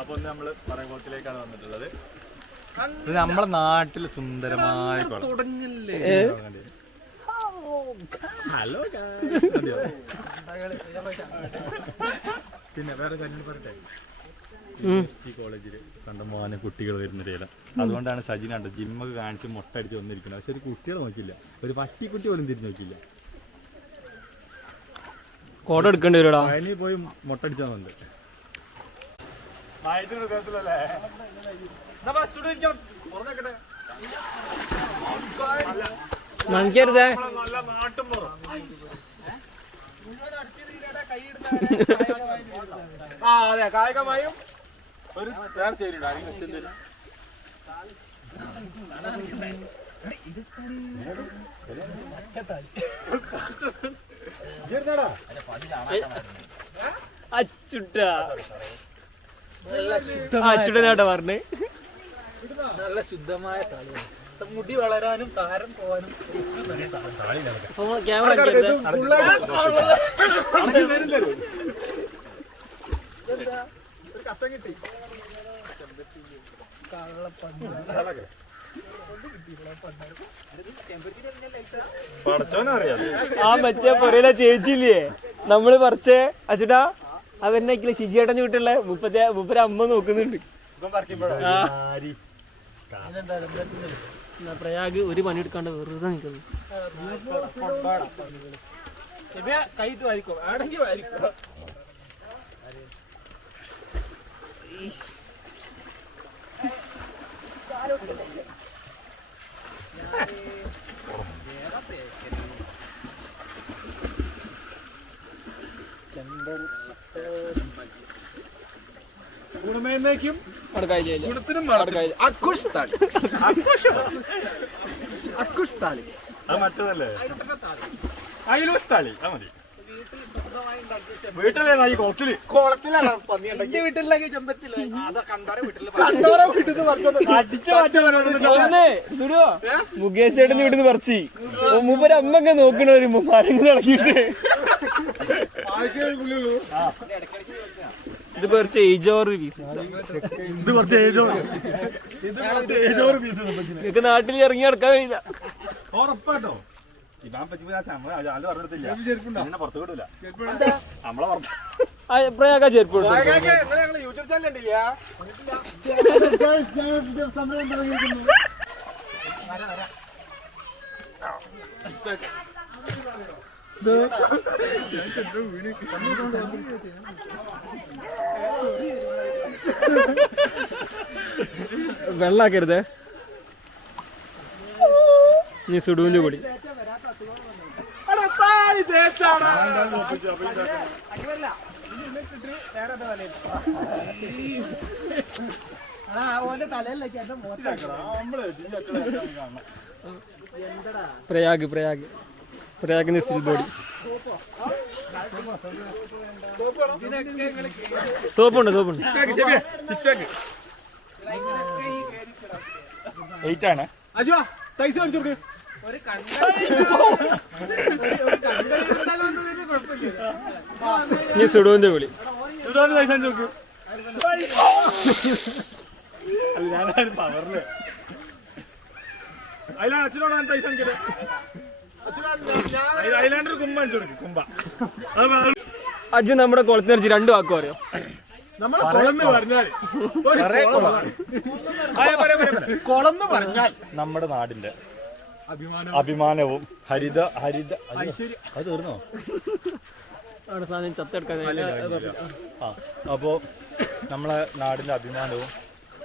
അപ്പൊ ഒന്ന് നമ്മൾ പറയകുളത്തിലേക്കാണ് വന്നിട്ടുള്ളത്. ഇത് നമ്മളെ നാട്ടിൽ സുന്ദരമായ കുളം. ഹലോ പിന്നെ വേറെ കാര്യം പറയട്ടെ? ഈ കോളേജിൽ കണ്ടമാന കുട്ടികൾ വരുന്നില്ല അതുകൊണ്ടാണ് സജിൻ കണ്ടത്. ജിമ്മൊക്കെ കാണിച്ച് മുട്ട അടിച്ച് വന്നിരിക്കുന്നത്. പക്ഷെ ഒരു കുട്ടികളെ നോക്കില്ല ഒരു പട്ടിക്കുട്ടി പോലും തിരിഞ്ഞു നോക്കില്ല കോട എടുക്കേണ്ടി വരുമോ അതിന് പോയി മുട്ട വന്നുണ്ട് നനയ്ക്കരുതേ നല്ല നാട്ടും ആ അതെ കായികമായും ഒരു വെച്ചെന്തേലും അച്ചുട്ട. അച്ചുട്ടനാട്ടാ പറഞ്ഞേ. നല്ല ശുദ്ധമായ തളിയാണ്. മുടി വളരാനും താരം പോവാനും ക്യാമറ പടച്ചോനറിയാം ആ മറ്റേ പൊരയിലെ ചേച്ചിയില്ലേ? നമ്മൾ പറിച്ചേ അച്ചുട്ടാ അവരുടെ ശിജിയേട്ടൻ വീട്ടിലുള്ള മുപ്പത്തി മുപ്പര അമ്മ നോക്കുന്നുണ്ട്. പ്രയാഗ് ഒരു പണി എടുക്കാണ്ട് വെറുതെ നിൽക്കുന്നു കൈത്ത് വാരിക്കോ. ആണെങ്കിൽ വാരിക്കോ. ഗുണമേന്മയ്ക്കും അടുക്കായില്ല ഗുണത്തിനും വളർത്തിനും അക്കുഷ് താളി അക്കുഷ് താളി അത് മറ്റേതല്ലേ? അയിലൂസ് താളി അത് മതി. വീട്ടിലെ ഈ കുളത്തിൽ? കോളത്തിലാണ് എന്റെ വീട്ടിലേക്ക് ചെമ്പത്തില്ല അടിച്ച മാറ്റം ഒന്നേ, സുഡോ, മുകേഷ് ചേട്ടൻ വീട്ടിൽ നിന്ന് പറിച്ച്. മൂപ്പര് അമ്മൊക്കെ നോക്കണ ഒരു മരങ്ങൾ ഇളക്കിയിട്ട് ഇത് കുറച്ച് ഏജ് ഓവർ പീസ് ഇത് കുറച്ച് ഏജോ ഇത് കുറച്ച് ഏജോർ പീസ് നിങ്ങൾക്ക് നാട്ടിൽ ഇറങ്ങി നടക്കാൻ കഴിയില്ല. ഉറപ്പാട്ടോ? പ്രയാഗ ചെരുപ്പ് യൂട്യൂബ് ചാനൽ ഉണ്ടല്ലേ വെള്ളാക്കരുതേ. നീ സുഡുവിന്റെ കൂടി. പ്രയാഗ് പ്രയാഗ്. പ്രയാഗ് പ്രയാഗിന് സ്റ്റിൽ ബോഡി തോപ്പുണ്ട് തോപ്പുണ്ട്. എയ്റ്റ് ആണ്. അജുവാ പൈസ മേടിച്ചു കൊടുക്ക്. നീ സുഡുവിന്റെ വിളി. ചൂടാണ് പൈസ ചോക്ക് അല്ല ഞാനൊരു പവറിൽ അതിലാണ് അച്ഛനോടാണ് പൈസ എനിക്കത് അജു നമ്മുടെ കുളത്തിന് വെച്ച് രണ്ടു വാക്കും അറിയോ നമ്മളെ കുളന്ന് പറഞ്ഞാൽ. കുളന്ന് പറഞ്ഞാൽ നമ്മുടെ നാടിന്റെ അഭിമാനവും ഹരിത ഹരിത അത് തീർന്നോ? ആ അപ്പോ നമ്മളെ നാടിന്റെ അഭിമാനവും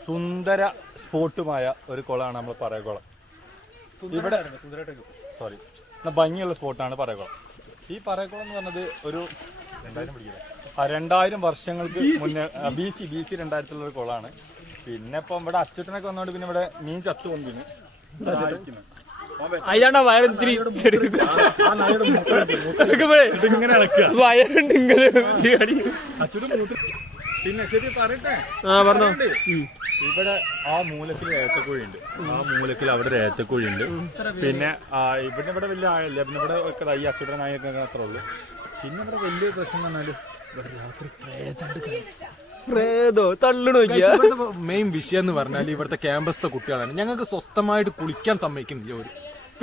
സുന്ദര സ്പോട്ടുമായ ഒരു കുളമാണ് നമ്മൾ പറയ കുളം. ഇവിടെ സോറി ഭംഗിയുള്ള സ്പോട്ടാണ് പറയക്കുളം. ഈ പറയക്കുളം എന്ന് പറഞ്ഞത് ഒരു രണ്ടായിരം വർഷങ്ങൾക്ക് മുന്നേ ബി സി ബി സി രണ്ടായിരത്തിലുള്ള ഒരു കുളമാണ് പിന്നെ ഇപ്പം ഇവിടെ അച്ചട്ടനൊക്കെ വന്നോണ്ട് പിന്നെ ഇവിടെ മീൻ ചത്തു കൊണ്ടിന് വയറിത്തിരി ഇങ്ങനെ വയറുണ്ട് ഇങ്ങനെ പിന്നെ ശരി പറയട്ടെ. ആ പറഞ്ഞോ. ഇവിടെ ആ മൂലത്തിൽ ഏത്തക്കുഴി ഉണ്ട് ആ മൂലത്തിൽ അവിടെ ഒരു ഏത്തക്കുഴി ഉണ്ട് പിന്നെ ആ, ഇവിടെ ഇവിടെ വലിയ ആയല്ല? പിന്നെ ഇവിടെ ഒക്കെ അച്ചുടൻ നായൊക്കെ അത്രേ ഉള്ളൂ. പിന്നെ ഇവിടെ വലിയ പ്രശ്നം എന്ന് പറഞ്ഞാൽ ഇവിടെ രാത്രി പ്രേതണ്ട് പ്രേതോ? തള്ളു നോക്കിയാ ഇവിടുത്തെ മെയിൻ വിഷയം എന്ന് പറഞ്ഞാൽ ഇവിടുത്തെ ക്യാമ്പസിലെ കുട്ടികളാണ്. ഞങ്ങൾക്ക് സ്വസ്ഥമായിട്ട് കുളിക്കാൻ സമ്മതിക്കുന്നില്ല ഒരു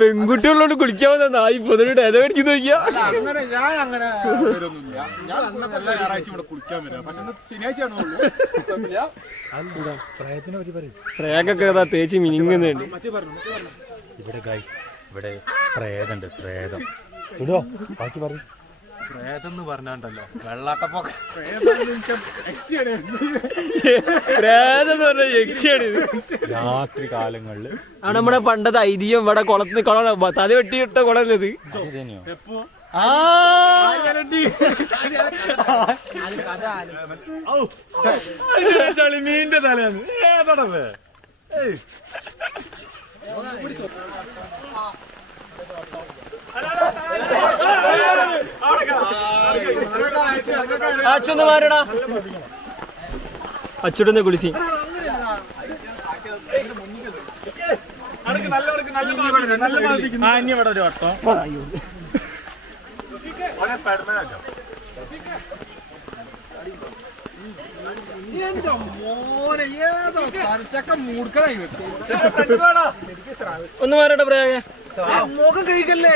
പെൺകുട്ടികളോട് കുളിക്കാവുന്ന നായി പൊതുവിടെ ഏതോ അടിച്ചു നോക്കിയാ. അങ്ങനെ ഞാൻ അങ്ങനെ ഞാൻ എല്ലാ ഞായറാഴ്ച ഇവിടെ കുളിക്കാൻ വരാം പക്ഷെ ശനിയാഴ്ചയാണ് പ്രായത്തിനെ പറ്റി പറയും. പ്രേകൊക്കെ അതാ തേച്ച് മിനിങ്ങുന്നുണ്ട്. ഇവിടെ ഗൈസ് ഇവിടെ പ്രേതണ്ട് പ്രേതം. ഇടോ ബാക്കി പറയും. പ്രേതം എന്ന് പറഞ്ഞാണ്ടല്ലോ വെള്ളാട്ടപ്പൊക്കെ പ്രേതം എന്ന് പറഞ്ഞ യക്ഷിയാണ് ഇത് രാത്രി കാലങ്ങളിൽ ആ നമ്മുടെ പണ്ടത്തെ ഐതിഹ്യം ഇവിടെ കുളത്തിന് കുളം തല വെട്ടിയിട്ട കുളല്ലത് ചളിമീന്റെ തലേന്ന് ഏതടവേ അച്ഛന്ന് മാറടാ. അച്ചുടന്ന് കുളിസി ഒരു വട്ടം ഒന്ന് മാറടാ പ്രയാഗ. മുഖം കഴിക്കല്ലേ?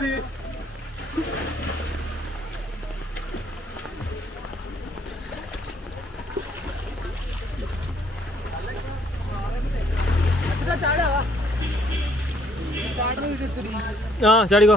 അടിപൊളി ആ ചാടിക്കോ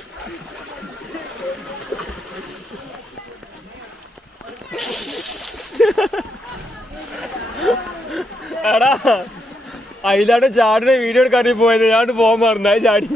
അതിലാണ്ട് ചാടിനെ വീഡിയോ എടുക്കാൻ പോയത്. ഞാൻ പോകാൻ മറന്നായി ചാടി.